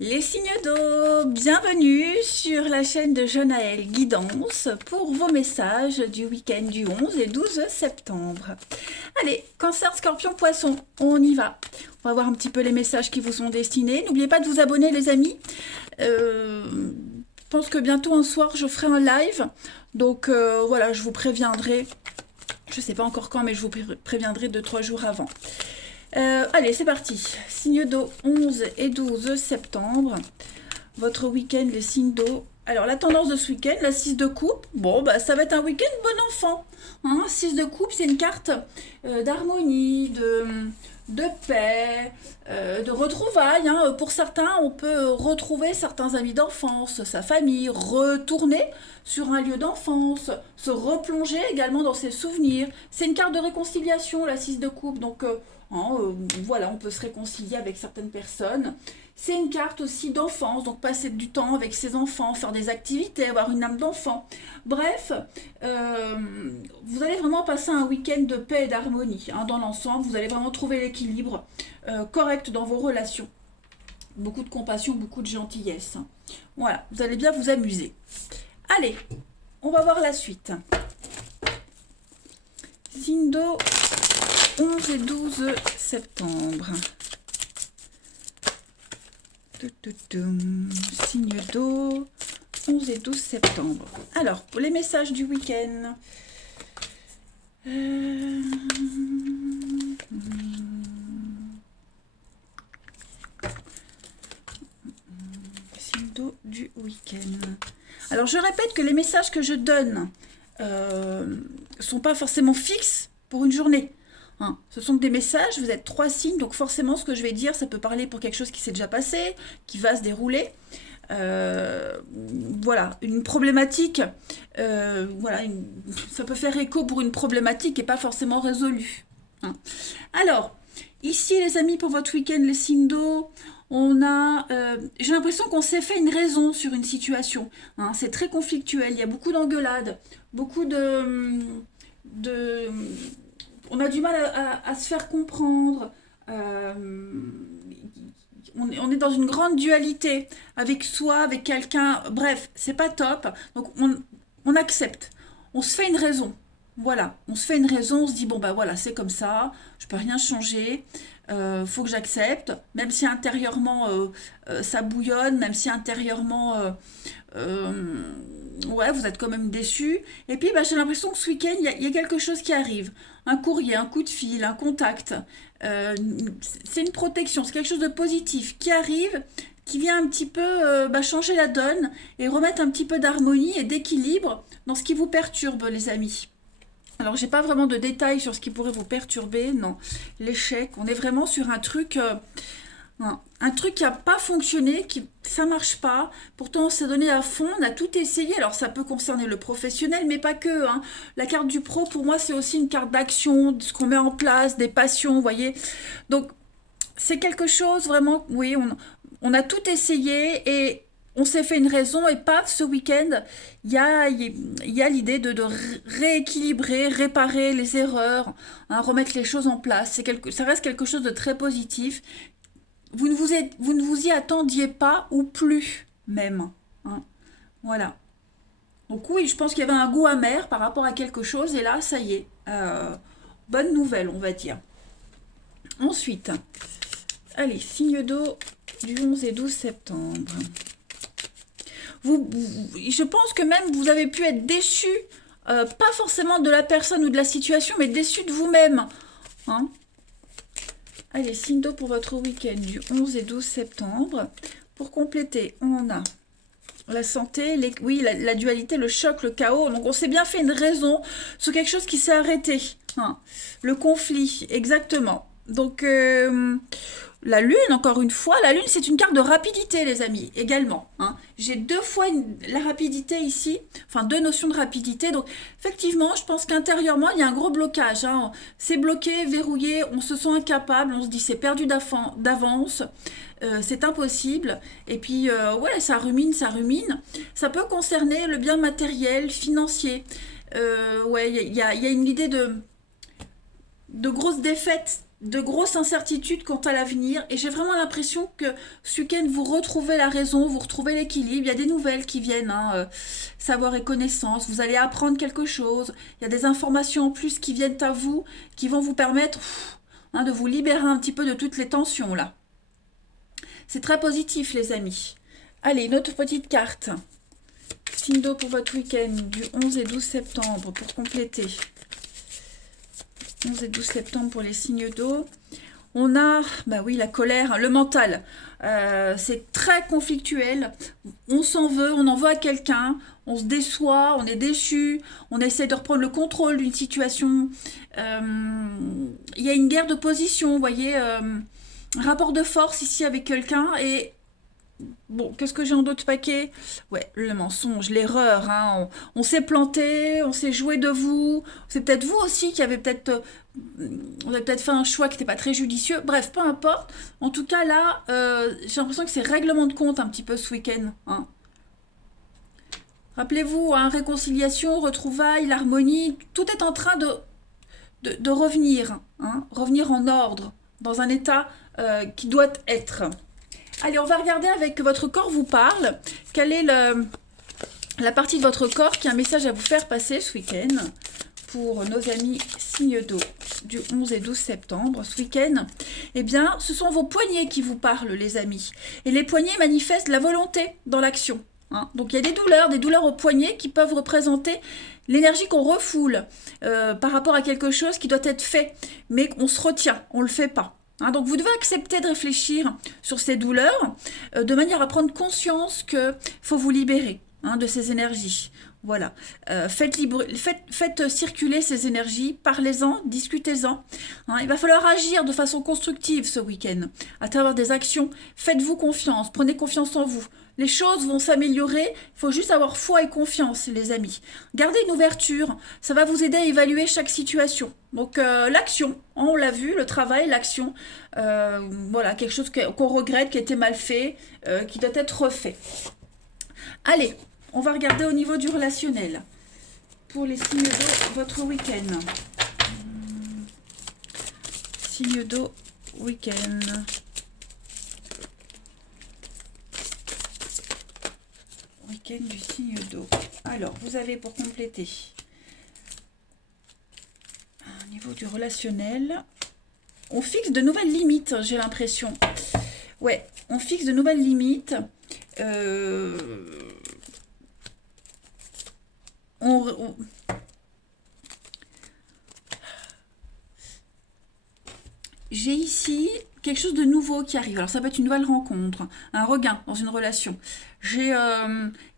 Les signes d'eau, bienvenue sur la chaîne de Jonaël Guidance pour vos messages du week-end du 11 et 12 septembre. Allez, Cancer, Scorpion, Poisson, on y va. On va voir un petit peu les messages qui vous sont destinés. N'oubliez pas de vous abonner les amis. Je pense que bientôt un soir je ferai un live. Donc voilà, je vous préviendrai. Je ne sais pas encore quand, mais je vous préviendrai 2-3 jours avant. Allez, c'est parti. Signe d'eau, 11 et 12 septembre. Votre week-end, les signes d'eau. Alors, la tendance de ce week-end, la 6 de coupe. Bon, bah, ça va être un week-end bon enfant. Hein, 6 de coupe, c'est une carte d'harmonie, de paix, de retrouvailles. Hein. Pour certains, on peut retrouver certains amis d'enfance, sa famille, retourner sur un lieu d'enfance, se replonger également dans ses souvenirs. C'est une carte de réconciliation, la 6 de coupe. Donc, voilà, on peut se réconcilier avec certaines personnes. C'est une carte aussi d'enfance, donc passer du temps avec ses enfants, faire des activités, avoir une âme d'enfant. Bref, vous allez vraiment passer un week-end de paix et d'harmonie hein, dans l'ensemble. Vous allez vraiment trouver l'équilibre correct dans vos relations. Beaucoup de compassion, beaucoup de gentillesse. Voilà, vous allez bien vous amuser. Allez, on va voir la suite. Signe d'eau, 11 et 12 septembre. Signe d'eau, 11 et 12 septembre. Alors, pour les messages du week-end. Signe d'eau du week-end. Alors, je répète que les messages que je donne sont pas forcément fixes pour une journée. Hein. Ce sont des messages, vous êtes 3 signes, donc forcément ce que je vais dire, ça peut parler pour quelque chose qui s'est déjà passé, qui va se dérouler. Voilà, une problématique, voilà, ça peut faire écho pour une problématique qui n'est pas forcément résolue. Hein. Alors, ici les amis, pour votre week-end, les signes d'eau, on a, j'ai l'impression qu'on s'est fait une raison sur une situation. Hein. C'est très conflictuel, il y a beaucoup d'engueulades, beaucoup de on a du mal à se faire comprendre. On est dans une grande dualité avec soi, avec quelqu'un. Bref, c'est pas top. Donc on accepte. On se fait une raison. Voilà, on se fait une raison. On se dit bon bah voilà, c'est comme ça. Je peux rien changer. Faut que j'accepte. Même si intérieurement ça bouillonne, même si intérieurement ouais, vous êtes quand même déçus. Et puis, bah, j'ai l'impression que ce week-end, il y a quelque chose qui arrive. Un courrier, un coup de fil, un contact. Euh, c'est une protection, c'est quelque chose de positif qui arrive, qui vient un petit peu bah, changer la donne et remettre un petit peu d'harmonie et d'équilibre dans ce qui vous perturbe, les amis. Alors, j'ai pas vraiment de détails sur ce qui pourrait vous perturber, non. L'échec, on est vraiment sur un truc qui n'a pas fonctionné, ça marche pas. Pourtant, on s'est donné à fond, on a tout essayé. Alors, ça peut concerner le professionnel, mais pas que. Hein. La carte du pro, pour moi, c'est aussi une carte d'action, de ce qu'on met en place, des passions, vous voyez. Donc, c'est quelque chose vraiment, oui, on a tout essayé et on s'est fait une raison et paf, ce week-end, il y a l'idée de rééquilibrer, réparer les erreurs, hein, remettre les choses en place. Ça reste quelque chose de très positif vous ne vous y attendiez pas ou plus même. Hein. Voilà. Donc oui, je pense qu'il y avait un goût amer par rapport à quelque chose et là, ça y est. Bonne nouvelle, on va dire. Ensuite, allez, signe d'eau du 11 et 12 septembre. Je pense que même vous avez pu être déçu, pas forcément de la personne ou de la situation, mais déçu de vous-même. Hein. Allez, signe d'eau pour votre week-end du 11 et 12 septembre. Pour compléter, on a la santé, oui, la dualité, le choc, le chaos. Donc, on s'est bien fait une raison sur quelque chose qui s'est arrêté. Hein. Le conflit, exactement. Donc, la lune, encore une fois, la lune, c'est une carte de rapidité, les amis, également. Hein. J'ai 2 fois la rapidité ici, enfin 2 notions de rapidité. Donc, effectivement, je pense qu'intérieurement, il y a un gros blocage. Hein. C'est bloqué, verrouillé, on se sent incapable, on se dit c'est perdu d'avance, c'est impossible. Et puis, ouais, ça rumine, ça rumine. Ça peut concerner le bien matériel, financier. Ouais, il y a une idée de grosses défaites de grosses incertitudes quant à l'avenir et j'ai vraiment l'impression que ce week-end vous retrouvez la raison, vous retrouvez l'équilibre, il y a des nouvelles qui viennent, hein, savoir et connaissance, vous allez apprendre quelque chose, il y a des informations en plus qui viennent à vous, qui vont vous permettre hein, de vous libérer un petit peu de toutes les tensions là. C'est très positif les amis. Allez, une autre petite carte. Signe d'eau pour votre week-end du 11 et 12 septembre pour compléter. 11 et 12 septembre pour les signes d'eau. On a, bah oui, la colère, le mental. C'est très conflictuel. On s'en veut, on en veut à quelqu'un. On se déçoit, on est déçu. On essaie de reprendre le contrôle d'une situation. Il y a une guerre de position, vous voyez. Un rapport de force ici avec quelqu'un et bon, qu'est-ce que j'ai en d'autres paquets? Ouais, le mensonge, l'erreur, hein. On s'est planté, on s'est joué de vous. C'est peut-être vous aussi qui avez peut-être on a peut-être fait un choix qui n'était pas très judicieux. Bref, peu importe. En tout cas, là, j'ai l'impression que c'est règlement de compte un petit peu ce week-end. Hein. Rappelez-vous, hein, réconciliation, retrouvailles, l'harmonie, tout est en train de revenir. Hein, revenir en ordre, dans un état qui doit être. Allez, on va regarder avec votre corps vous parle. Quelle est la partie de votre corps qui a un message à vous faire passer ce week-end pour nos amis signes d'eau du 11 et 12 septembre. Ce week-end, eh bien, ce sont vos poignets qui vous parlent, les amis. Et les poignets manifestent la volonté dans l'action. Hein. Donc, il y a des douleurs aux poignets qui peuvent représenter l'énergie qu'on refoule par rapport à quelque chose qui doit être fait, mais qu'on se retient, on ne le fait pas. Hein, donc vous devez accepter de réfléchir sur ces douleurs de manière à prendre conscience qu'il faut vous libérer hein, de ces énergies. Voilà. Faites circuler ces énergies, parlez-en, discutez-en. Hein, il va falloir agir de façon constructive ce week-end, à travers des actions. Faites-vous confiance, prenez confiance en vous. Les choses vont s'améliorer, il faut juste avoir foi et confiance, les amis. Gardez une ouverture, ça va vous aider à évaluer chaque situation. Donc l'action, hein, on l'a vu, le travail, l'action, voilà, quelque chose qu'on regrette, qui a été mal fait, qui doit être refait. Allez, on va regarder au niveau du relationnel. Pour les signes d'eau, votre week-end. Signe d'eau, week-end. Week-end du signe d'eau. Alors, vous avez pour compléter, au niveau du relationnel, on fixe de nouvelles limites, j'ai l'impression. Ouais, on fixe de nouvelles limites. J'ai ici quelque chose de nouveau qui arrive. Alors ça peut être une nouvelle rencontre, un regain dans une relation. J'ai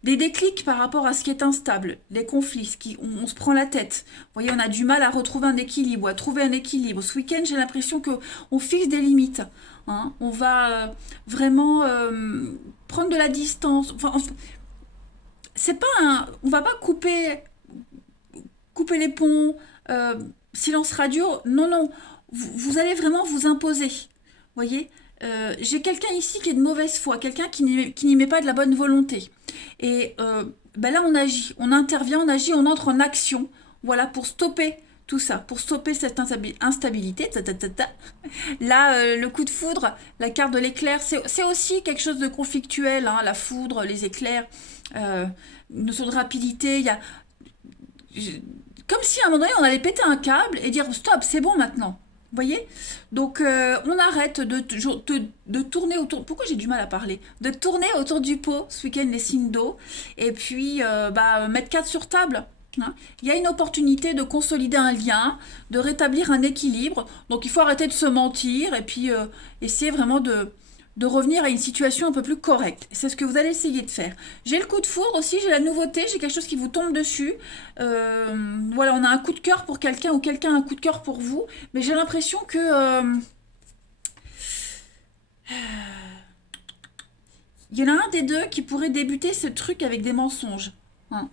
des déclics par rapport à ce qui est instable, des conflits, on se prend la tête. Vous voyez, on a du mal à retrouver un équilibre, à trouver un équilibre. Ce week-end, j'ai l'impression qu'on fixe des limites. Hein. On va vraiment prendre de la distance. Enfin, c'est pas on va pas couper les ponts, silence radio. Non, non. Vous allez vraiment vous imposer. Vous voyez, j'ai quelqu'un ici qui est de mauvaise foi, quelqu'un qui n'y met pas de la bonne volonté. Et ben là, on agit, on intervient, on agit, on entre en action, voilà, pour stopper tout ça, pour stopper cette instabilité. Là, le coup de foudre, la carte de l'éclair, c'est aussi quelque chose de conflictuel, hein, la foudre, les éclairs, une notion de rapidité, il y a... Comme si à un moment donné, on allait péter un câble et dire stop, c'est bon maintenant. Vous voyez? Donc, on arrête de tourner autour... Pourquoi j'ai du mal à parler? De tourner autour du pot, ce week-end, les signes d'eau. Et puis, mettre carte sur table. Hein. Il y a une opportunité de consolider un lien, de rétablir un équilibre. Donc, il faut arrêter de se mentir et puis essayer vraiment de revenir à une situation un peu plus correcte. C'est ce que vous allez essayer de faire. J'ai le coup de foudre aussi, j'ai la nouveauté, j'ai quelque chose qui vous tombe dessus. Voilà, on a un coup de cœur pour quelqu'un ou quelqu'un a un coup de cœur pour vous, mais j'ai l'impression que... il y en a un des deux qui pourrait débuter ce truc avec des mensonges, hein,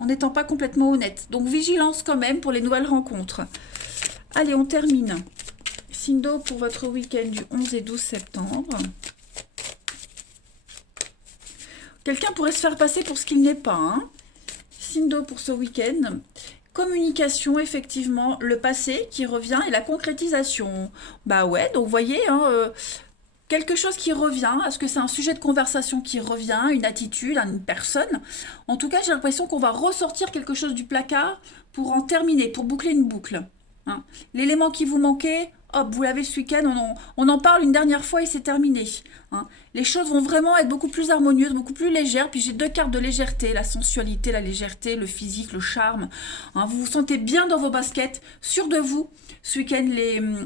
en n'étant pas complètement honnête. Donc vigilance quand même pour les nouvelles rencontres. Allez, on termine. Signe d'eau pour votre week-end du 11 et 12 septembre. Quelqu'un pourrait se faire passer pour ce qu'il n'est pas. Hein. Signe d'eau pour ce week-end. communication, effectivement, le passé qui revient et la concrétisation. Bah ouais, donc vous voyez, hein, quelque chose qui revient. Est-ce que c'est un sujet de conversation qui revient, une attitude, une personne? En tout cas, j'ai l'impression qu'on va ressortir quelque chose du placard pour en terminer, pour boucler une boucle. Hein. L'élément qui vous manquait, hop, vous l'avez ce week-end, on en parle une dernière fois et c'est terminé. Hein. Les choses vont vraiment être beaucoup plus harmonieuses, beaucoup plus légères. Puis j'ai deux cartes de légèreté, la sensualité, la légèreté, le physique, le charme. Hein, vous vous sentez bien dans vos baskets, sûr de vous, ce week-end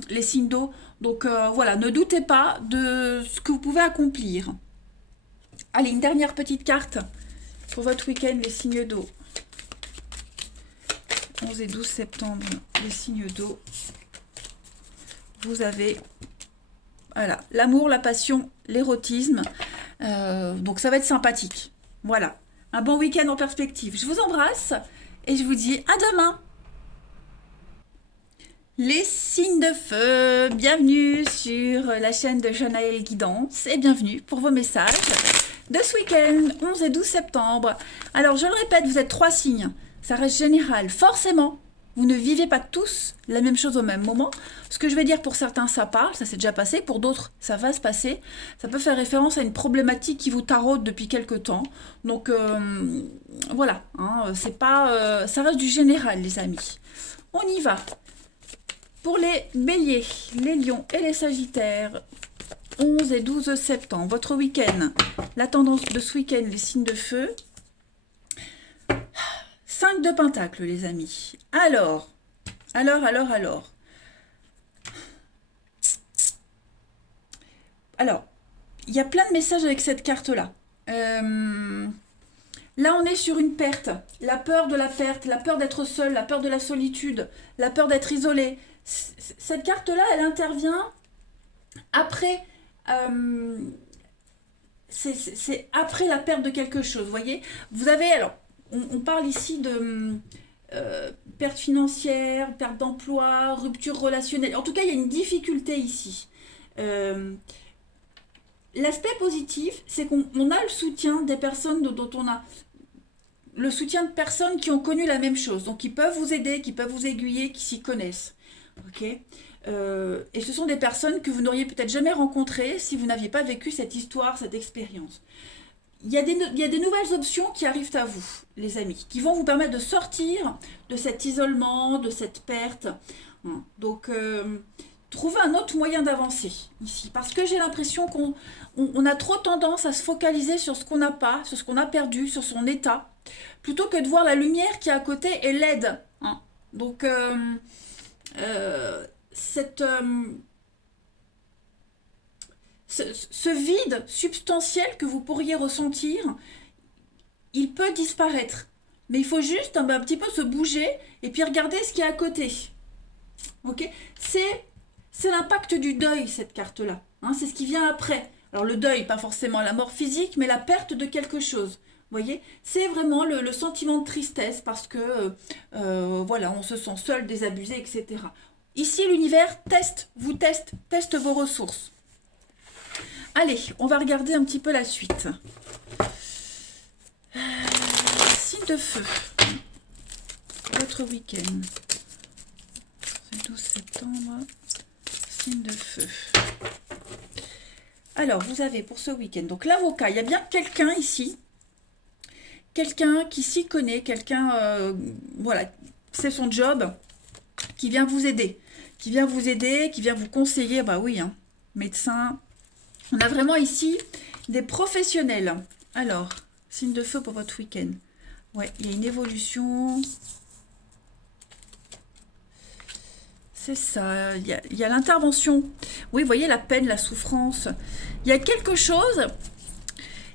les signes d'eau. Donc voilà, ne doutez pas de ce que vous pouvez accomplir. Allez, une dernière petite carte pour votre week-end, les signes d'eau. 11 et 12 septembre, les signes d'eau. Vous avez voilà, l'amour, la passion, l'érotisme. Donc ça va être sympathique. Voilà, un bon week-end en perspective. Je vous embrasse et je vous dis à demain. Les signes de feu, bienvenue sur la chaîne de Jonaël Guidance et bienvenue pour vos messages de ce week-end, 11 et 12 septembre. Alors je le répète, vous êtes 3 signes, ça reste général. Forcément, vous ne vivez pas tous la même chose au même moment. Ce que je vais dire pour certains, ça parle, ça s'est déjà passé. Pour d'autres, ça va se passer. Ça peut faire référence à une problématique qui vous taraude depuis quelque temps. Donc voilà, hein, c'est pas, ça reste du général, les amis. On y va. Pour les béliers, les lions et les sagittaires, 11 et 12 septembre, votre week-end, la tendance de ce week-end, les signes de feu. 5 de pentacles, les amis. Alors, il y a plein de messages avec cette carte-là. Là, on est sur une perte. La peur de la perte, la peur d'être seul, la peur de la solitude, la peur d'être isolé. Cette carte-là, elle intervient après... c'est après la perte de quelque chose, vous voyez. Vous avez, alors, on parle ici de perte financière, perte d'emploi, rupture relationnelle. En tout cas, il y a une difficulté ici. L'aspect positif, c'est qu'on a le soutien des personnes dont on a... Le soutien de personnes qui ont connu la même chose, donc qui peuvent vous aider, qui peuvent vous aiguiller, qui s'y connaissent. Ok. Et ce sont des personnes que vous n'auriez peut-être jamais rencontrées si vous n'aviez pas vécu cette histoire, cette expérience. Il y a des nouvelles options qui arrivent à vous, les amis, qui vont vous permettre de sortir de cet isolement, de cette perte. Donc, trouvez un autre moyen d'avancer ici. Parce que j'ai l'impression qu'on a trop tendance à se focaliser sur ce qu'on n'a pas, sur ce qu'on a perdu, sur son état, plutôt que de voir la lumière qui est à côté et l'aide. Donc, ce vide substantiel que vous pourriez ressentir, il peut disparaître. Mais il faut juste un petit peu se bouger et puis regarder ce qui est à côté. Ok. C'est l'impact du deuil, cette carte-là. C'est ce qui vient après. Alors le deuil, pas forcément la mort physique, mais la perte de quelque chose. Vous voyez, c'est vraiment le sentiment de tristesse parce que voilà, on se sent seul, désabusé, etc. Ici, l'univers vous teste vos ressources. Allez, on va regarder un petit peu la suite. Signe de feu. Votre week-end. C'est 12 septembre. Signe de feu. Alors, vous avez pour ce week-end, donc l'avocat, il y a bien quelqu'un ici. Quelqu'un qui s'y connaît, quelqu'un, voilà, c'est son job, qui vient vous aider. Qui vient vous conseiller, bah oui, hein, médecin. On a vraiment ici des professionnels. Alors, signe de feu pour votre week-end. Ouais, il y a une évolution. C'est ça, il y a l'intervention. Oui, vous voyez la peine, la souffrance. Il y a quelque chose,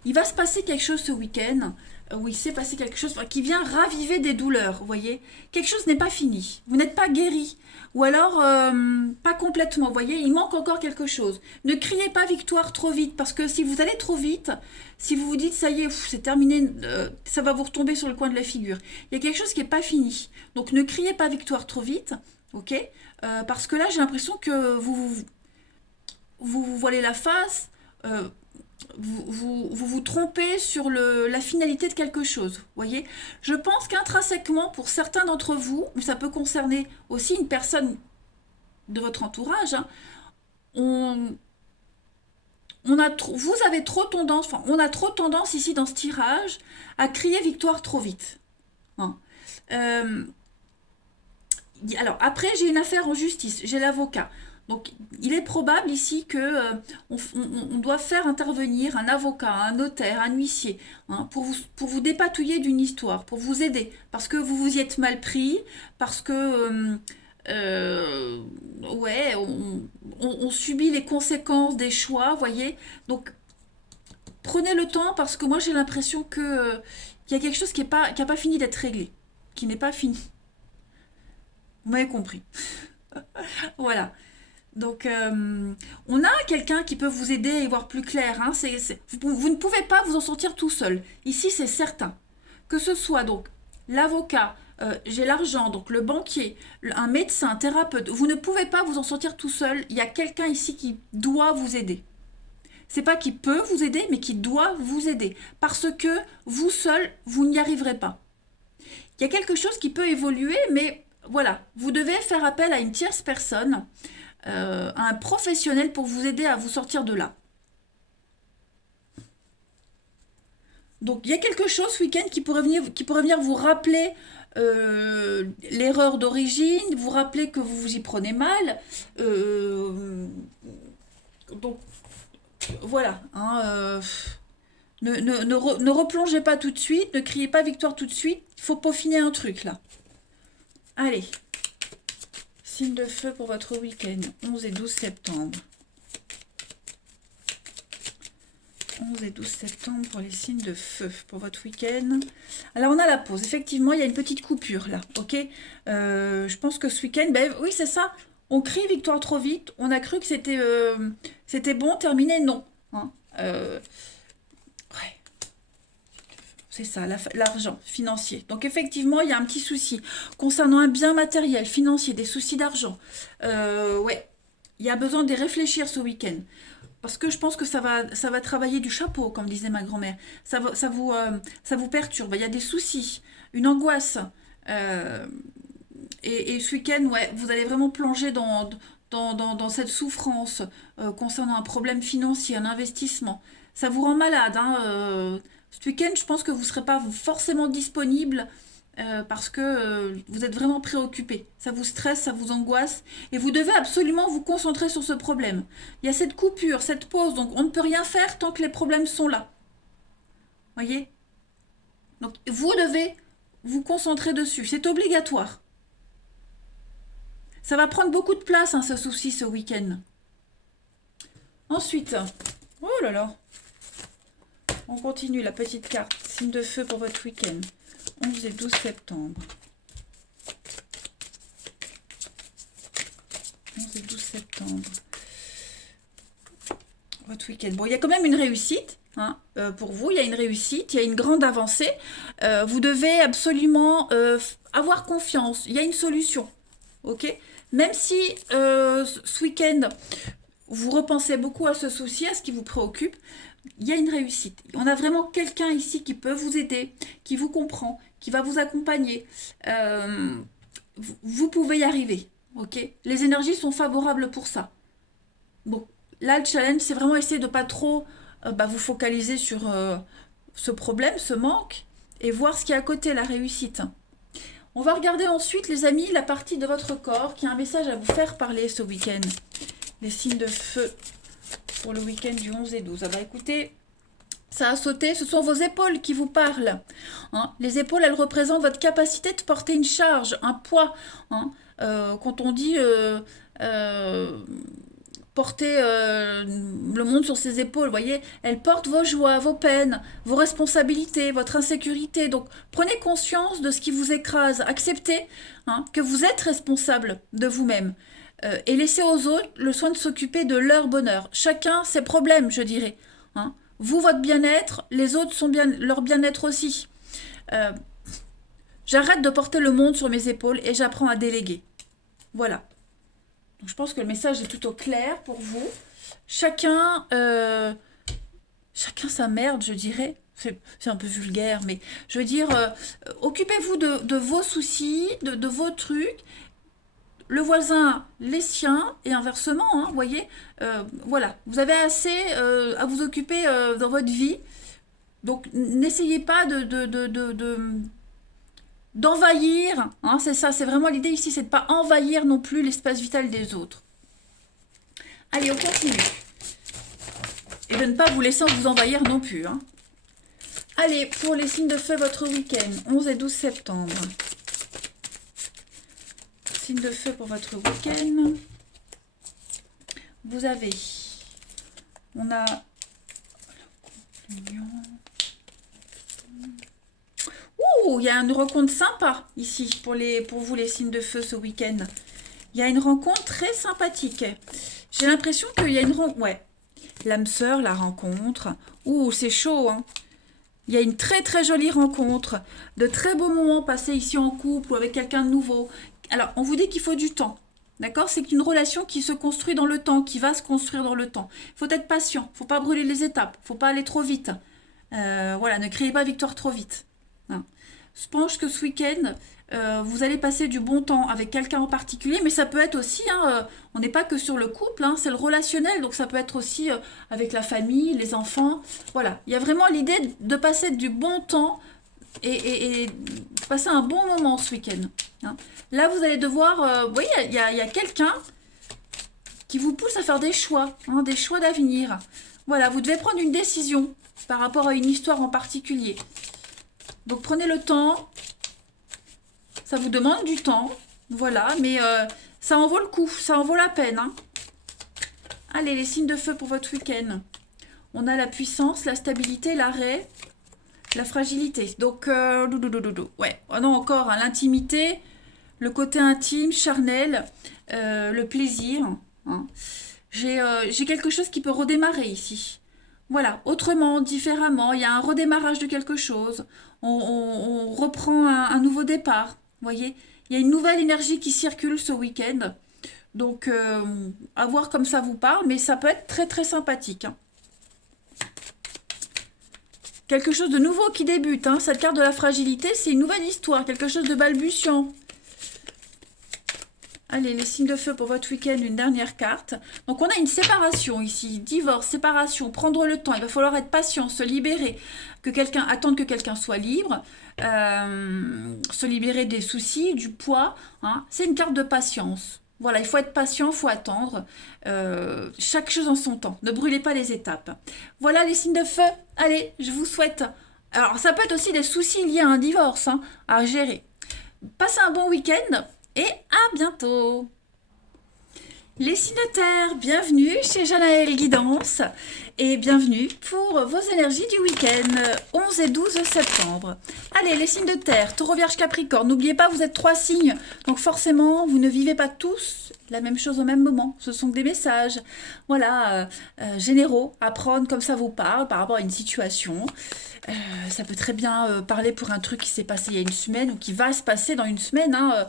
il va se passer quelque chose ce week-end. Oui, il s'est passé quelque chose qui vient raviver des douleurs, vous voyez. Quelque chose n'est pas fini. Vous n'êtes pas guéri. Ou alors, pas complètement, vous voyez. Il manque encore quelque chose. Ne criez pas victoire trop vite, parce que si vous allez trop vite, si vous vous dites, ça y est, c'est terminé, ça va vous retomber sur le coin de la figure. Il y a quelque chose qui n'est pas fini. Donc, ne criez pas victoire trop vite, ok. Parce que là, j'ai l'impression que vous voilez la face. vous trompez sur la finalité de quelque chose. Voyez, je pense qu'intrinsèquement, pour certains d'entre vous, mais ça peut concerner aussi une personne de votre entourage, hein, on, vous avez trop tendance, enfin, on a trop tendance ici dans ce tirage à crier victoire trop vite. Hein. Euh, alors après, j'ai une affaire en justice, j'ai l'avocat. Donc, il est probable ici que on doit faire intervenir un avocat, un notaire, un huissier, hein, pour vous dépatouiller d'une histoire, pour vous aider, parce que vous vous y êtes mal pris, parce que ouais, on subit les conséquences des choix, voyez. Donc, prenez le temps, parce que moi j'ai l'impression que il y a quelque chose qui a pas fini d'être réglé, qui n'est pas fini. Vous m'avez compris. Voilà. Donc, on a quelqu'un qui peut vous aider à y voir plus clair. Hein. Vous ne pouvez pas vous en sortir tout seul. Ici, c'est certain. Que ce soit donc l'avocat, j'ai l'argent, donc le banquier, un médecin, un thérapeute, vous ne pouvez pas vous en sortir tout seul. Il y a quelqu'un ici qui doit vous aider. C'est pas qui peut vous aider, mais qui doit vous aider. Parce que vous seul, vous n'y arriverez pas. Il y a quelque chose qui peut évoluer, mais voilà, vous devez faire appel à une tierce personne, à un professionnel pour vous aider à vous sortir de là. Donc il y a quelque chose ce week-end qui pourrait venir vous rappeler l'erreur d'origine, vous rappeler que vous vous y prenez mal. Donc voilà. Hein, ne replongez pas tout de suite, ne criez pas victoire tout de suite. Il faut peaufiner un truc là. Allez. Signe de feu pour votre week-end, 11 et 12 septembre. 11 et 12 septembre pour les signes de feu, pour votre week-end. Alors, on a la pause. Effectivement, il y a une petite coupure, là, ok. Je pense que ce week-end, ben, oui, c'est ça. On crie victoire trop vite. On a cru que c'était bon, terminé. Non. Hein. Ouais. C'est ça, l'argent financier. Donc, effectivement, il y a un petit souci. Concernant un bien matériel, financier, des soucis d'argent. Ouais. Il y a besoin de réfléchir ce week-end. Parce que je pense que ça va travailler du chapeau, comme disait ma grand-mère. Ça vous perturbe. Il y a des soucis, une angoisse. Euh, et ce week-end, ouais, vous allez vraiment plonger dans cette souffrance concernant un problème financier, un investissement. Ça vous rend malade. Hein, ce week-end, je pense que vous ne serez pas forcément disponible parce que vous êtes vraiment préoccupé. Ça vous stresse, ça vous angoisse. Et vous devez absolument vous concentrer sur ce problème. Il y a cette coupure, cette pause. Donc, on ne peut rien faire tant que les problèmes sont là. Voyez? Donc, vous devez vous concentrer dessus. C'est obligatoire. Ça va prendre beaucoup de place, hein, ce souci, ce week-end. Ensuite, oh là là, on continue la petite carte. Signe de feu pour votre week-end. 11 et 12 septembre. 11 et 12 septembre. Votre week-end. Bon, il y a quand même une réussite. Hein, pour vous, il y a une réussite, il y a une grande avancée. Vous devez absolument avoir confiance. Il y a une solution. Ok? Même si ce week-end, vous repensez beaucoup à ce souci, à ce qui vous préoccupe, il y a une réussite. On a vraiment quelqu'un ici qui peut vous aider, qui vous comprend, qui va vous accompagner. Vous pouvez y arriver. Ok? Les énergies sont favorables pour ça. Bon, là, le challenge, c'est vraiment essayer de pas trop vous focaliser sur ce problème, ce manque, et voir ce qui est à côté, la réussite. On va regarder ensuite, les amis, la partie de votre corps qui a un message à vous faire parler ce week-end. Les signes de feu pour le week-end du 11 et 12. Ah bah écoutez, ça a sauté, ce sont vos épaules qui vous parlent. Hein, les épaules, elles représentent votre capacité de porter une charge, un poids. Hein, quand on dit porter le monde sur ses épaules, vous voyez, elle porte vos joies, vos peines, vos responsabilités, votre insécurité. Donc, prenez conscience de ce qui vous écrase. Acceptez que vous êtes responsable de vous-même. Et laissez aux autres le soin de s'occuper de leur bonheur. Chacun ses problèmes, je dirais. Hein. Vous, votre bien-être, les autres sont leur bien-être aussi. J'arrête de porter le monde sur mes épaules et j'apprends à déléguer. Voilà. Donc, je pense que le message est plutôt clair pour vous. Chacun chacun sa merde, je dirais. C'est un peu vulgaire, mais je veux dire, occupez-vous de vos soucis, de vos trucs, le voisin les siens, et inversement, hein, vous voyez. Voilà, vous avez assez à vous occuper dans votre vie, donc n'essayez pas d'envahir, hein, c'est ça, c'est vraiment l'idée ici, c'est de ne pas envahir non plus l'espace vital des autres. Allez, on continue. Et de ne pas vous laisser vous envahir non plus. Hein. Allez, pour les signes de feu, votre week-end, 11 et 12 septembre. Signe de feu pour votre week-end. Vous avez... On a... Ouh, il y a une rencontre sympa ici pour vous les signes de feu ce week-end. Il y a une rencontre très sympathique. J'ai l'impression qu'il y a une rencontre... Ouais. L'âme sœur, la rencontre. Ouh, c'est chaud, hein. Il y a une très très jolie rencontre. De très beaux moments passés ici en couple ou avec quelqu'un de nouveau. Alors, on vous dit qu'il faut du temps. D'accord? C'est une relation qui se construit dans le temps, qui va se construire dans le temps. Il faut être patient. Il ne faut pas brûler les étapes. Il ne faut pas aller trop vite. Voilà, ne créez pas victoire trop vite. Hein. Je pense que ce week-end, vous allez passer du bon temps avec quelqu'un en particulier, mais ça peut être aussi, hein, on n'est pas que sur le couple, hein, c'est le relationnel, donc ça peut être aussi avec la famille, les enfants. Voilà, il y a vraiment l'idée de passer du bon temps et passer un bon moment ce week-end. Hein. Là, vous allez devoir, vous voyez, il y a quelqu'un qui vous pousse à faire des choix, hein, des choix d'avenir. Voilà, vous devez prendre une décision par rapport à une histoire en particulier. Donc prenez le temps, ça vous demande du temps, voilà, mais ça en vaut le coup, ça en vaut la peine. Hein. Allez, les signes de feu pour votre week-end. On a la puissance, la stabilité, l'arrêt, la fragilité. Donc, ouais, oh non, encore, hein, l'intimité, le côté intime, charnel, le plaisir. Hein. J'ai quelque chose qui peut redémarrer ici. Voilà, autrement, différemment, il y a un redémarrage de quelque chose. On reprend un nouveau départ. Vous voyez, il y a une nouvelle énergie qui circule ce week-end. Donc, à voir comme ça vous parle, mais ça peut être très très sympathique. Hein. Quelque chose de nouveau qui débute. Hein. Cette carte de la fragilité, c'est une nouvelle histoire, quelque chose de balbutiant. Allez, les signes de feu pour votre week-end, une dernière carte. Donc, on a une séparation ici, divorce, séparation, prendre le temps. Il va falloir être patient, se libérer, attendre que quelqu'un soit libre, se libérer des soucis, du poids. Hein. C'est une carte de patience. Voilà, il faut être patient, il faut attendre. Chaque chose en son temps. Ne brûlez pas les étapes. Voilà les signes de feu. Allez, je vous souhaite... Alors, ça peut être aussi des soucis liés à un divorce, hein, à gérer. Passez un bon week-end. Et à bientôt. Les signes de terre, bienvenue chez Janaël Guidance et bienvenue pour vos énergies du week-end 11 et 12 septembre. Allez, les signes de terre, Taureau, Vierge, Capricorne, n'oubliez pas, vous êtes 3 signes, donc forcément, vous ne vivez pas tous la même chose au même moment. Ce sont des messages, voilà, généraux, à prendre comme ça vous parle par rapport à une situation. Ça peut très bien parler pour un truc qui s'est passé il y a une semaine ou qui va se passer dans une semaine. Hein,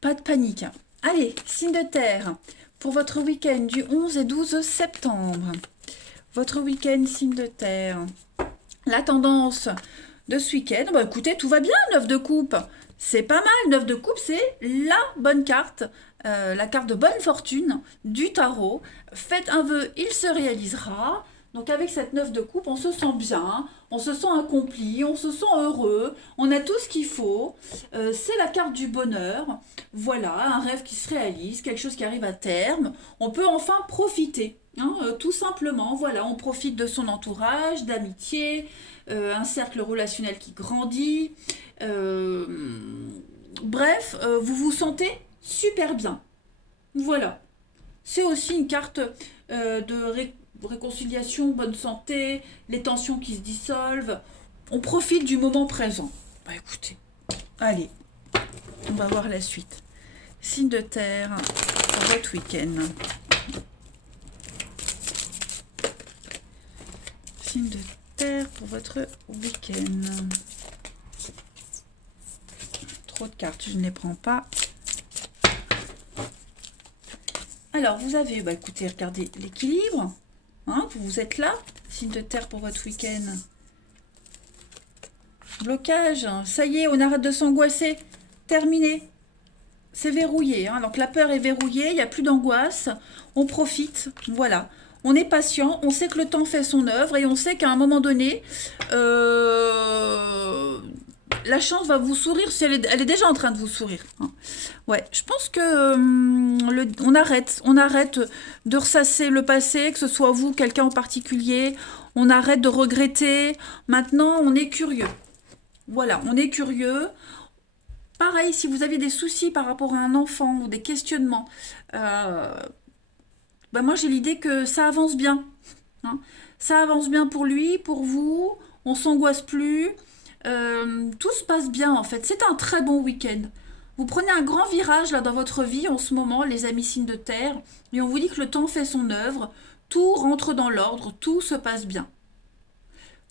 pas de panique. Allez, signe de terre, pour votre week-end du 11 et 12 septembre. Votre week-end, signe de terre. La tendance de ce week-end, bah écoutez, tout va bien, 9 de coupe. C'est pas mal, 9 de coupe, c'est la bonne carte. La carte de bonne fortune du tarot. Faites un vœu, il se réalisera. Donc avec cette 9 de coupe, on se sent bien, on se sent accompli, on se sent heureux, on a tout ce qu'il faut. C'est la carte du bonheur. Voilà, un rêve qui se réalise, quelque chose qui arrive à terme. On peut enfin profiter, hein, tout simplement. Voilà, on profite de son entourage, d'amitié, un cercle relationnel qui grandit. Bref, vous vous sentez super bien. Voilà. C'est aussi une carte de réconciliation, bonne santé, les tensions qui se dissolvent. On profite du moment présent. Bah écoutez, allez, on va voir la suite. Signe de terre pour votre week-end. Signe de terre pour votre week-end. Trop de cartes, je ne les prends pas. Alors, vous avez, bah écoutez, regardez l'équilibre. Hein, vous êtes là, signe de terre pour votre week-end. Blocage, ça y est, on arrête de s'angoisser. Terminé. C'est verrouillé, hein. Donc la peur est verrouillée, il n'y a plus d'angoisse. On profite, voilà. On est patient, on sait que le temps fait son œuvre et on sait qu'à un moment donné, la chance va vous sourire si elle est déjà en train de vous sourire. Hein. Ouais, je pense que on arrête de ressasser le passé, que ce soit vous, quelqu'un en particulier. On arrête de regretter. Maintenant, on est curieux. Voilà, on est curieux. Pareil, si vous avez des soucis par rapport à un enfant ou des questionnements, ben moi j'ai l'idée que ça avance bien. Hein. Ça avance bien pour lui, pour vous. On s'angoisse plus. Tout se passe bien en fait. C'est un très bon week-end. Vous prenez un grand virage là dans votre vie en ce moment, les amis signes de terre, et on vous dit que le temps fait son œuvre. Tout rentre dans l'ordre, tout se passe bien.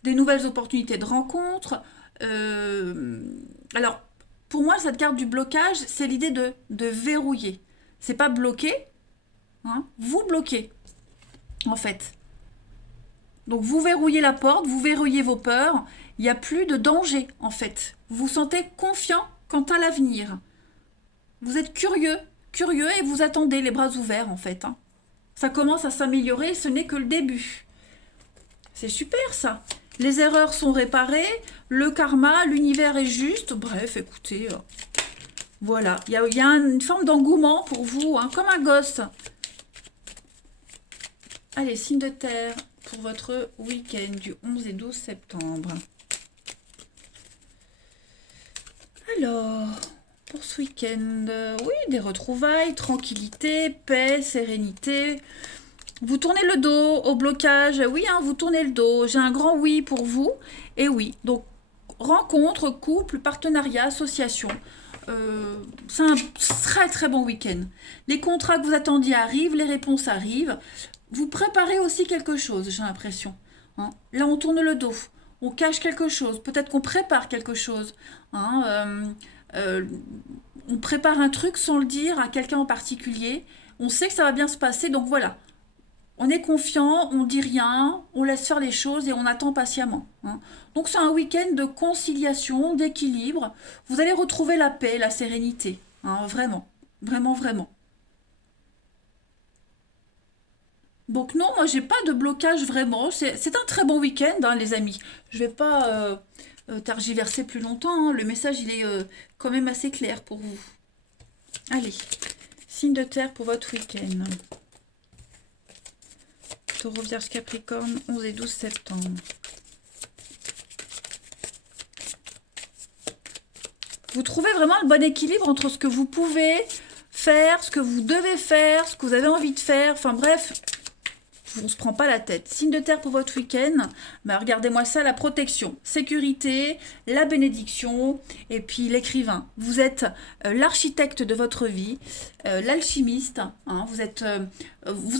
Des nouvelles opportunités de rencontre. Alors, pour moi, cette carte du blocage, c'est l'idée de verrouiller. C'est pas bloquer, hein, vous bloquez, en fait. Donc, vous verrouillez la porte, vous verrouillez vos peurs. Il n'y a plus de danger, en fait. Vous vous sentez confiant quant à l'avenir. Vous êtes curieux et vous attendez les bras ouverts, en fait. Hein. Ça commence à s'améliorer, ce n'est que le début. C'est super, ça. Les erreurs sont réparées, le karma, l'univers est juste. Bref, écoutez, voilà. Il y a une forme d'engouement pour vous, hein, comme un gosse. Allez, signe de terre pour votre week-end du 11 et 12 septembre. Alors, pour ce week-end, oui, des retrouvailles, tranquillité, paix, sérénité. Vous tournez le dos au blocage, oui, hein, vous tournez le dos. J'ai un grand oui pour vous. Et oui, donc rencontre, couple, partenariat, association. C'est un très très bon week-end. Les contrats que vous attendiez arrivent, les réponses arrivent. Vous préparez aussi quelque chose, j'ai l'impression. Hein. Là, on tourne le dos. On cache quelque chose. Peut-être qu'on prépare quelque chose. Hein. On prépare un truc sans le dire à quelqu'un en particulier. On sait que ça va bien se passer, donc voilà. On est confiant, on dit rien, on laisse faire les choses et on attend patiemment. Hein. Donc c'est un week-end de conciliation, d'équilibre. Vous allez retrouver la paix, la sérénité. Hein, vraiment, vraiment, vraiment. Donc non, moi j'ai pas de blocage vraiment. C'est un très bon week-end, hein, les amis. Je vais pas tergiverser plus longtemps. Hein. Le message il est quand même assez clair pour vous. Allez, signe de terre pour votre week-end. Taureau, Vierge, Capricorne, 11 et 12 septembre. Vous trouvez vraiment le bon équilibre entre ce que vous pouvez faire, ce que vous devez faire, ce que vous avez envie de faire. Enfin bref, on ne se prend pas la tête. Signe de terre pour votre week-end. Bah, regardez-moi ça, la protection, sécurité, la bénédiction et puis l'écrivain. Vous êtes l'architecte de votre vie, l'alchimiste. Hein, vous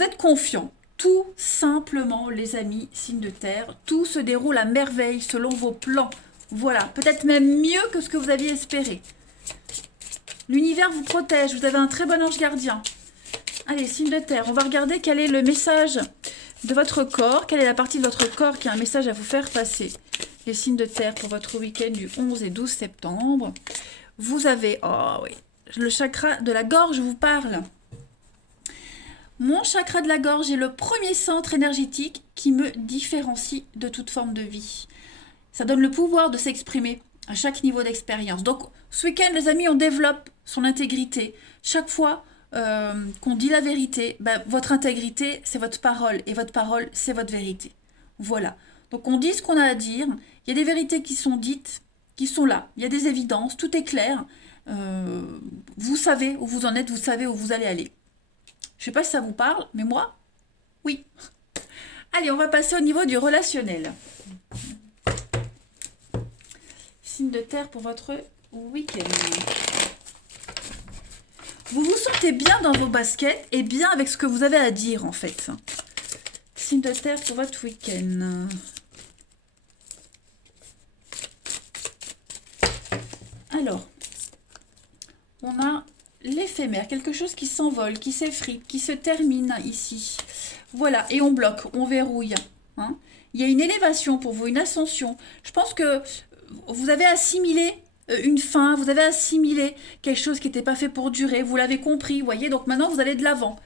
êtes confiant. Tout simplement, les amis, signe de terre, tout se déroule à merveille selon vos plans. Voilà, peut-être même mieux que ce que vous aviez espéré. L'univers vous protège, vous avez un très bon ange gardien. Allez, signe de terre, on va regarder quel est le message de votre corps, quelle est la partie de votre corps qui a un message à vous faire passer. Les signes de terre pour votre week-end du 11 et 12 septembre. Vous avez, oh oui, le chakra de la gorge vous parle. Mon chakra de la gorge est le premier centre énergétique qui me différencie de toute forme de vie. Ça donne le pouvoir de s'exprimer à chaque niveau d'expérience. Donc, ce week-end, les amis, on développe son intégrité. Chaque fois qu'on dit la vérité, ben, votre intégrité, c'est votre parole. Et votre parole, c'est votre vérité. Voilà. Donc, on dit ce qu'on a à dire. Il y a des vérités qui sont dites, qui sont là. Il y a des évidences. Tout est clair. Vous savez où vous en êtes. Vous savez où vous allez aller. Je ne sais pas si ça vous parle, mais moi, oui. Allez, on va passer au niveau du relationnel. Signe de terre pour votre week-end. Vous vous sentez bien dans vos baskets et bien avec ce que vous avez à dire, en fait. Signe de terre pour votre week-end. Alors, on a l'éphémère, quelque chose qui s'envole, qui s'effrite, qui se termine ici. Voilà, et on bloque, on verrouille. Hein. Il y a une élévation pour vous, une ascension. Je pense que vous avez assimilé une fin, vous avez assimilé quelque chose qui n'était pas fait pour durer, vous l'avez compris, vous voyez, donc maintenant vous allez de l'avant.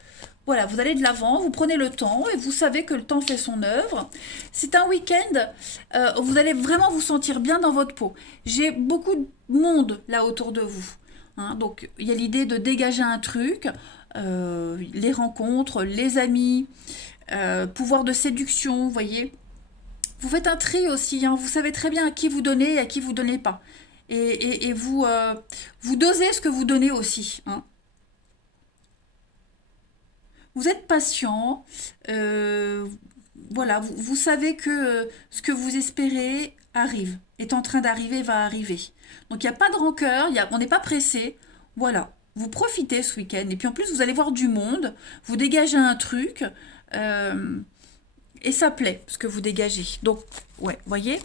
Voilà, vous allez de l'avant, vous prenez le temps et vous savez que le temps fait son œuvre. C'est un week-end, vous allez vraiment vous sentir bien dans votre peau. J'ai beaucoup de monde là autour de vous. Hein, donc il y a l'idée de dégager un truc, les rencontres, les amis, pouvoir de séduction, vous voyez. Vous faites un tri aussi, hein, vous savez très bien à qui vous donnez et à qui vous donnez pas. Et vous, vous dosez ce que vous donnez aussi. Hein. Vous êtes patient, euh, voilà, vous savez que ce que vous espérez arrive, est en train d'arriver, va arriver. Donc il n'y a pas de rancœur, on n'est pas pressé, voilà. Vous profitez ce week-end et puis en plus vous allez voir du monde, vous dégagez un truc euh, et ça plaît ce que vous dégagez. Donc ouais, voyez,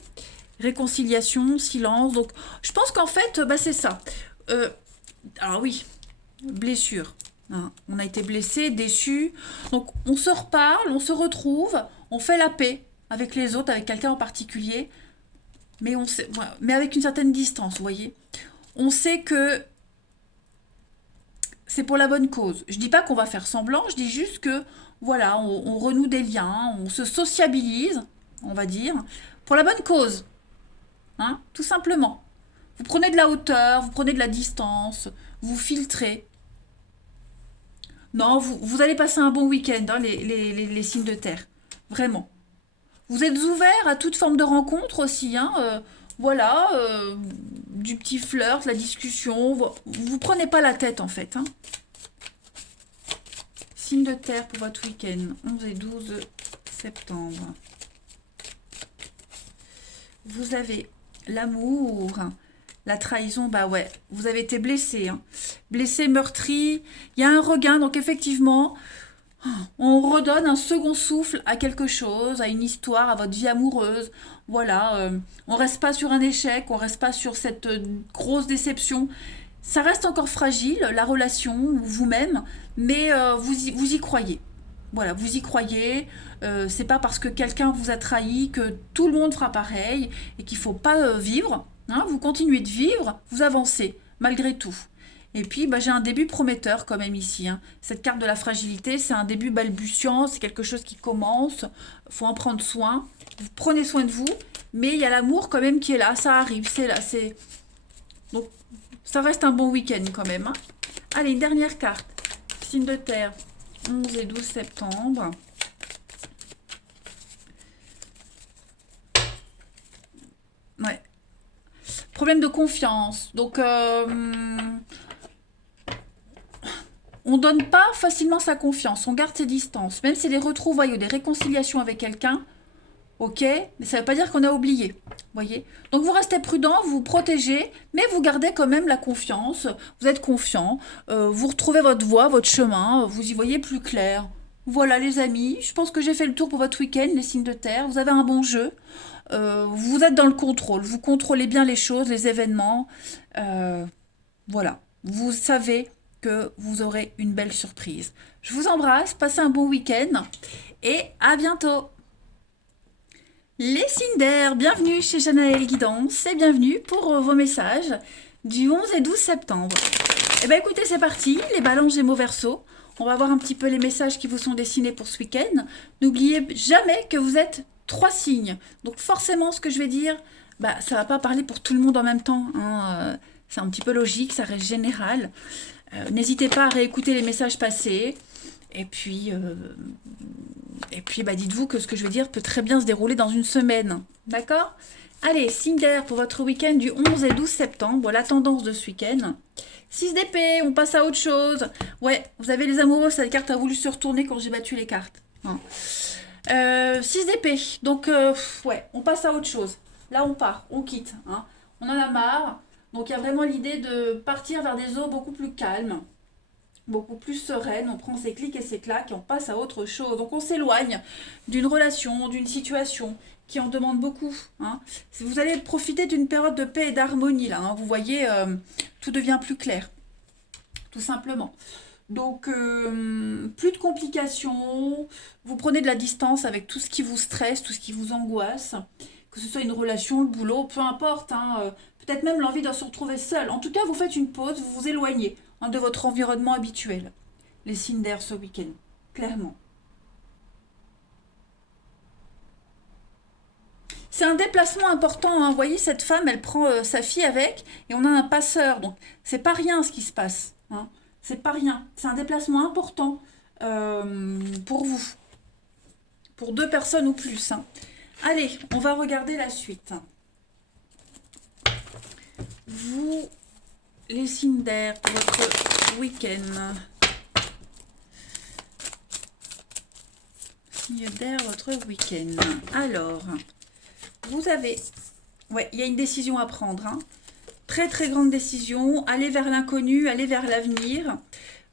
réconciliation, silence. Donc je pense qu'en fait bah, c'est ça. Euh, alors oui, blessure. Hein. On a été blessé, déçu. Donc on se reparle, on se retrouve, on fait la paix avec les autres, avec quelqu'un en particulier, mais, voilà, mais avec une certaine distance, vous voyez. On sait que c'est pour la bonne cause. Je dis pas qu'on va faire semblant, je dis juste que voilà, on renoue des liens, on se sociabilise, on va dire, pour la bonne cause, hein, tout simplement. Vous prenez de la hauteur, vous prenez de la distance, vous filtrez. Non, vous allez passer un bon week-end, hein, les signes de terre. Vraiment. Vous êtes ouverts à toute forme de rencontre aussi. Hein, voilà, du petit flirt, la discussion. Vous prenez pas la tête en fait. Hein. Signe de terre pour votre week-end, 11 et 12 septembre. Vous avez l'amour, la trahison, bah ouais, vous avez été blessé. Hein. Blessé, meurtri. Il y a un regain, donc effectivement, on redonne un second souffle à quelque chose, à une histoire, à votre vie amoureuse. Voilà, on reste pas sur un échec, on reste pas sur cette grosse déception. Ça reste encore fragile, la relation, ou vous-même, mais vous y croyez. Voilà, vous y croyez. C'est pas parce que quelqu'un vous a trahi que tout le monde fera pareil et qu'il faut pas vivre. Hein, vous continuez de vivre, vous avancez malgré tout. Et puis, bah, j'ai un début prometteur quand même ici. Hein. Cette carte de la fragilité, c'est un début balbutiant, c'est quelque chose qui commence. Il faut en prendre soin. Vous prenez soin de vous, mais il y a l'amour quand même qui est là. Ça arrive, c'est là. Donc, ça reste un bon week-end quand même. Hein. Allez, une dernière carte. Signe de terre, 11 et 12 septembre. Ouais. Problème de confiance. Donc, on donne pas facilement sa confiance, on garde ses distances. Même si les retrouvailles ou des réconciliations avec quelqu'un, ok, mais ça ne veut pas dire qu'on a oublié. Voyez. Donc vous restez prudent, vous vous protégez, mais vous gardez quand même la confiance. Vous êtes confiant, vous retrouvez votre voie, votre chemin, vous y voyez plus clair. Voilà les amis, je pense que j'ai fait le tour pour votre week-end, les signes de terre. Vous avez un bon jeu, vous êtes dans le contrôle, vous contrôlez bien les choses, les événements. Voilà, vous savez que vous aurez une belle surprise. Je vous embrasse, passez un bon week-end et à bientôt. Les signes d'air, bienvenue chez Janaël Guidance et bienvenue pour vos messages du 11 et 12 septembre. Eh bien écoutez, c'est parti, les balances Gémeaux Verseau. On va voir un petit peu les messages qui vous sont destinés pour ce week-end. N'oubliez jamais que vous êtes 3 signes. Donc forcément, ce que je vais dire, bah, ça ne va pas parler pour tout le monde en même temps. Hein. C'est un petit peu logique, ça reste général. N'hésitez pas à réécouter les messages passés. Et puis bah, dites-vous que ce que je veux dire peut très bien se dérouler dans une semaine. D'accord? Allez, signe d'air pour votre week-end du 11 et 12 septembre. La tendance de ce week-end. 6 d'épée, on passe à autre chose. Ouais, vous avez les amoureux, cette carte a voulu se retourner quand j'ai battu les cartes. Hein. 6 d'épée. Donc, ouais, on passe à autre chose. Là, on part, on quitte. Hein. On en a marre. Donc, il y a vraiment l'idée de partir vers des eaux beaucoup plus calmes, beaucoup plus sereines. On prend ses clics et ses claques et on passe à autre chose. Donc, on s'éloigne d'une relation, d'une situation qui en demande beaucoup. Hein. Vous allez profiter d'une période de paix et d'harmonie, là. Hein. Vous voyez, tout devient plus clair. Tout simplement. Donc, plus de complications. Vous prenez de la distance avec tout ce qui vous stresse, tout ce qui vous angoisse. Que ce soit une relation, le boulot, peu importe. Hein, peut-être même l'envie de se retrouver seul. En tout cas, vous faites une pause, vous vous éloignez hein, de votre environnement habituel. Les signes d'air ce week-end, clairement. C'est un déplacement important. Hein. Vous voyez, cette femme, elle prend sa fille avec et on a un passeur. Donc, c'est pas rien ce qui se passe. Hein. C'est pas rien. C'est un déplacement important pour vous. Pour 2 personnes ou plus. Hein. Allez, on va regarder la suite. Vous, les signes d'air, pour votre week-end. Signe d'air, votre week-end. Alors, vous avez... Ouais, il y a une décision à prendre. Hein. Très très grande décision. Aller vers l'inconnu, aller vers l'avenir.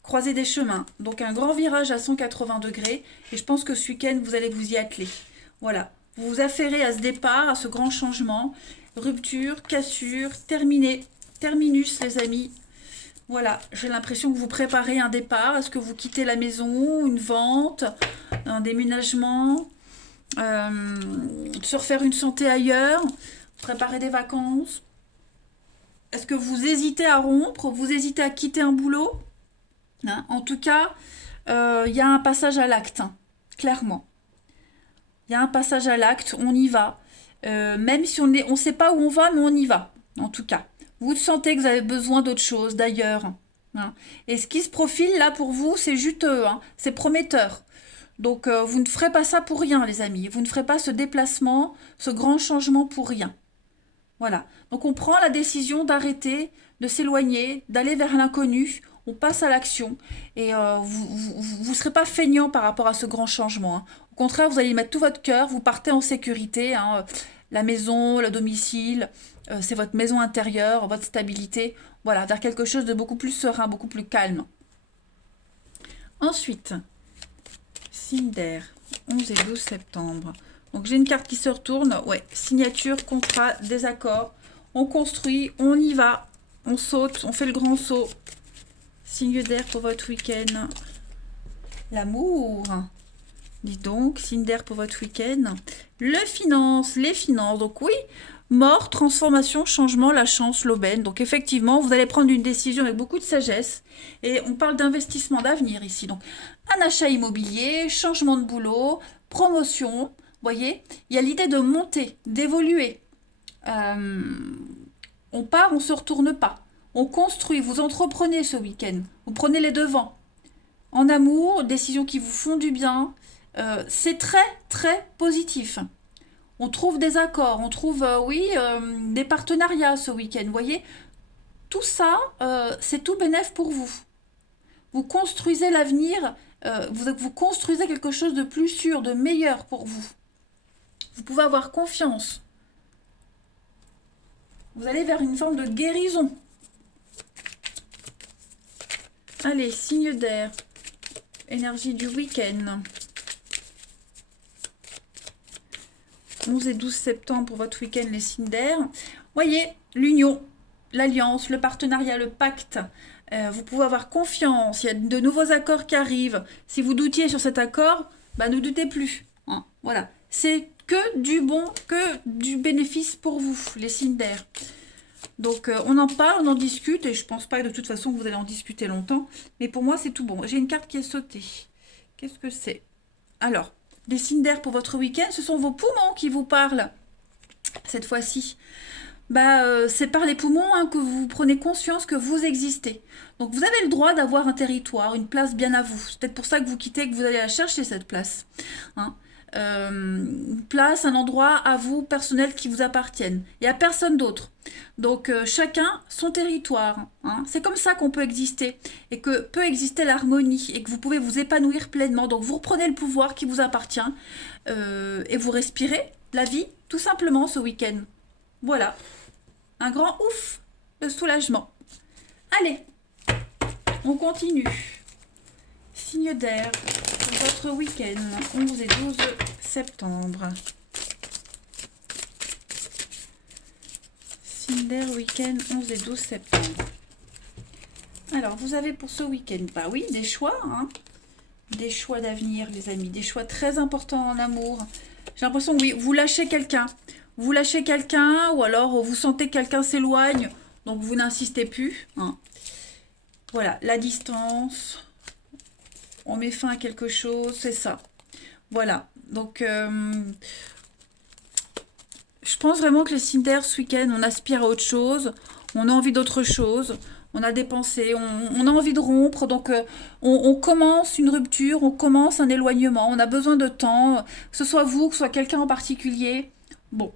Croiser des chemins. Donc un grand virage à 180 degrés. Et je pense que ce week-end, vous allez vous y atteler. Voilà. Vous vous affairez à ce départ, à ce grand changement. Rupture, cassure, terminé. Terminus, les amis. Voilà. J'ai l'impression que vous préparez un départ. Est-ce que vous quittez la maison, une vente, un déménagement se refaire une santé ailleurs, préparer des vacances. Est-ce que vous hésitez à rompre, vous hésitez à quitter un boulot hein. En tout cas, il y a un passage à l'acte, hein, clairement. Il y a un passage à l'acte, on y va. Même si on ne sait pas où on va, mais on y va, en tout cas. Vous sentez que vous avez besoin d'autre chose, d'ailleurs. Hein. Et ce qui se profile là pour vous, c'est juteux, hein, c'est prometteur. Donc, vous ne ferez pas ça pour rien, les amis. Vous ne ferez pas ce déplacement, ce grand changement pour rien. Voilà. Donc, on prend la décision d'arrêter, de s'éloigner, d'aller vers l'inconnu. On passe à l'action. Et vous ne serez pas feignant par rapport à ce grand changement. Hein. Au contraire, vous allez y mettre tout votre cœur. Vous partez en sécurité. Hein. La maison, le domicile, c'est votre maison intérieure, votre stabilité. Voilà, vers quelque chose de beaucoup plus serein, beaucoup plus calme. Ensuite... Signe d'air, 11 et 12 septembre. Donc j'ai une carte qui se retourne. Ouais, signature, contrat, désaccord. On construit, on y va. On saute, on fait le grand saut. Signe d'air pour votre week-end. L'amour. Dis donc, signe d'air pour votre week-end. Le finance, les finances. Donc oui, mort, transformation, changement, la chance, l'aubaine. Donc effectivement, vous allez prendre une décision avec beaucoup de sagesse. Et on parle d'investissement d'avenir ici. Donc un achat immobilier, changement de boulot, promotion. Vous voyez, il y a l'idée de monter, d'évoluer. On part, on ne se retourne pas. On construit, vous entreprenez ce week-end. Vous prenez les devants. En amour, décisions qui vous font du bien. C'est très, très positif. On trouve des accords, on trouve, des partenariats ce week-end. Vous voyez, tout ça, c'est tout bénef pour vous. Vous construisez l'avenir, vous construisez quelque chose de plus sûr, de meilleur pour vous. Vous pouvez avoir confiance. Vous allez vers une forme de guérison. Allez, signe d'air. Énergie du week-end. 11 et 12 septembre pour votre week-end, les signes d'air. Voyez, l'union, l'alliance, le partenariat, le pacte. Vous pouvez avoir confiance. Il y a de nouveaux accords qui arrivent. Si vous doutiez sur cet accord, ne doutez plus. Hein, voilà. C'est que du bon, que du bénéfice pour vous, les signes d'air. Donc, on en parle, on en discute. Et je pense pas de toute façon que vous allez en discuter longtemps. Mais pour moi, c'est tout bon. J'ai une carte qui est sautée. Qu'est-ce que c'est? Alors, les signes d'air pour votre week-end, ce sont vos poumons qui vous parlent. Cette fois-ci. C'est par les poumons hein, que vous prenez conscience que vous existez. Donc vous avez le droit d'avoir un territoire, une place bien à vous. C'est peut-être pour ça que vous quittez, que vous allez la chercher cette place. Hein. Une place, un endroit à vous, personnel, qui vous appartiennent. Et à personne d'autre. Donc chacun son territoire. Hein. C'est comme ça qu'on peut exister. Et que peut exister l'harmonie. Et que vous pouvez vous épanouir pleinement. Donc vous reprenez le pouvoir qui vous appartient. Et vous respirez la vie, tout simplement, ce week-end. Voilà. Un grand ouf de soulagement. Allez, on continue. Signe d'air pour votre week-end, 11 et 12 septembre. Signe d'air, week-end, 11 et 12 septembre. Alors, vous avez pour ce week-end, bah oui, des choix, hein. Des choix d'avenir, les amis. Des choix très importants en amour. J'ai l'impression que oui, vous lâchez quelqu'un. Vous lâchez quelqu'un ou alors vous sentez que quelqu'un s'éloigne. Donc, vous n'insistez plus, hein. Voilà, la distance. On met fin à quelque chose, c'est ça. Voilà. Donc, je pense vraiment que les signes d'air ce week-end, on aspire à autre chose. On a envie d'autre chose. On a des pensées, on a envie de rompre, donc on commence une rupture, on commence un éloignement, on a besoin de temps, que ce soit vous, que ce soit quelqu'un en particulier. Bon,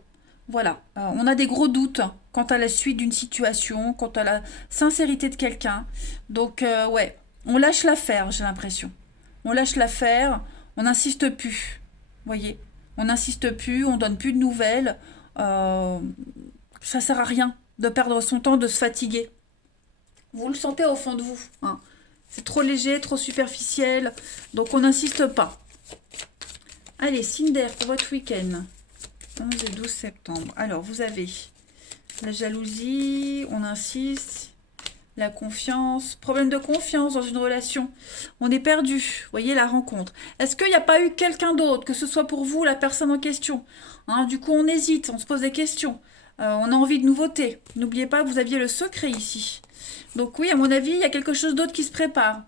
voilà, on a des gros doutes quant à la suite d'une situation, quant à la sincérité de quelqu'un. Donc ouais, on lâche l'affaire, j'ai l'impression. On lâche l'affaire, on n'insiste plus, voyez. On n'insiste plus, on donne plus de nouvelles. Euh, Ça sert à rien de perdre son temps, de se fatiguer. Vous le sentez au fond de vous, hein. C'est trop léger, trop superficiel, donc on n'insiste pas. Allez, signe d'air pour votre week-end. 11 et 12 septembre. Alors, vous avez la jalousie, on insiste, la confiance, problème de confiance dans une relation. On est perdu, vous voyez la rencontre. Est-ce qu'il n'y a pas eu quelqu'un d'autre, que ce soit pour vous, la personne en question, hein, du coup, on hésite, on se pose des questions. On a envie de nouveautés. N'oubliez pas que vous aviez le secret ici. Donc oui, à mon avis, il y a quelque chose d'autre qui se prépare.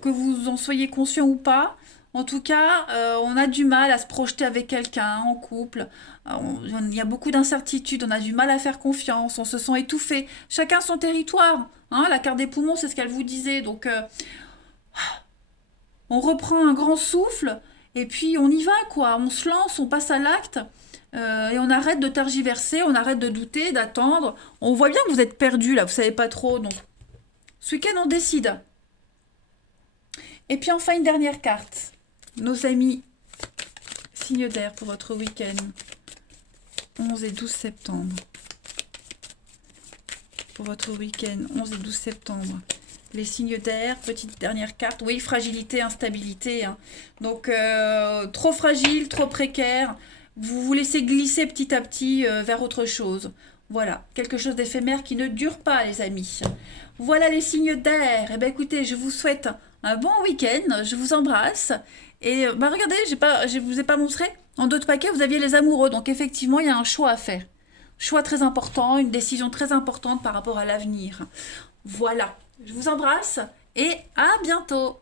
Que vous en soyez conscient ou pas. En tout cas, on a du mal à se projeter avec quelqu'un en couple. Il y a beaucoup d'incertitudes, on a du mal à faire confiance, on se sent étouffé. Chacun son territoire, hein, la carte des poumons, c'est ce qu'elle vous disait. Donc, on reprend un grand souffle et puis on y va, quoi. On se lance, on passe à l'acte. Et on arrête de tergiverser, on arrête de douter, d'attendre. On voit bien que vous êtes perdu là, vous savez pas trop. Donc, ce week-end, on décide. Et puis enfin, une dernière carte. Nos amis signes d'air pour votre week-end. 11 et 12 septembre. Pour votre week-end, 11 et 12 septembre. Les signes d'air, petite dernière carte. Oui, fragilité, instabilité, hein. Donc, trop fragile, trop précaire. Vous vous laissez glisser petit à petit vers autre chose. Voilà, quelque chose d'éphémère qui ne dure pas, les amis. Voilà les signes d'air. Eh bien, écoutez, je vous souhaite un bon week-end. Je vous embrasse. Et bah, regardez, je vous ai pas montré. En d'autres paquets, vous aviez les amoureux. Donc, effectivement, il y a un choix à faire. Choix très important, une décision très importante par rapport à l'avenir. Voilà, je vous embrasse et à bientôt.